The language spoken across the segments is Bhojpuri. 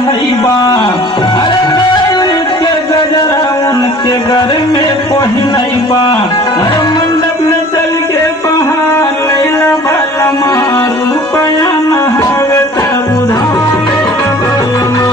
चढ़ाईबा। अरे बेल के गजरा उनके घर में पहनईबा। अरे मंडप में चल के बहार लैला बलमा रुपया न हवे त उधार लैला बलमा।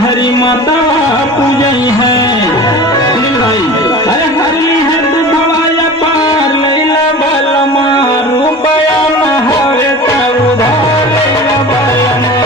हरी माता पूजई है भाई। अरे हरली है तू भवाया पार लैला बलमा रुपया न हवे त उधार लैला बलमा।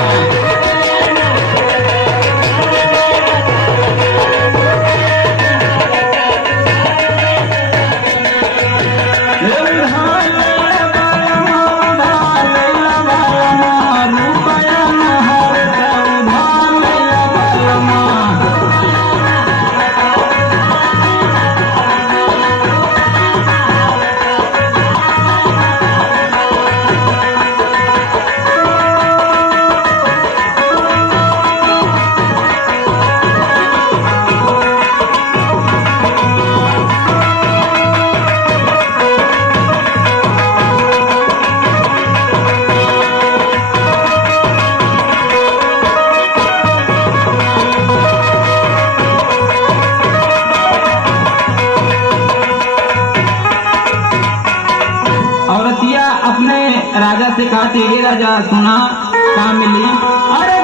औरतिया अपने राजा से कहा, तेरे राजा सुना कहाँ मिली। अरे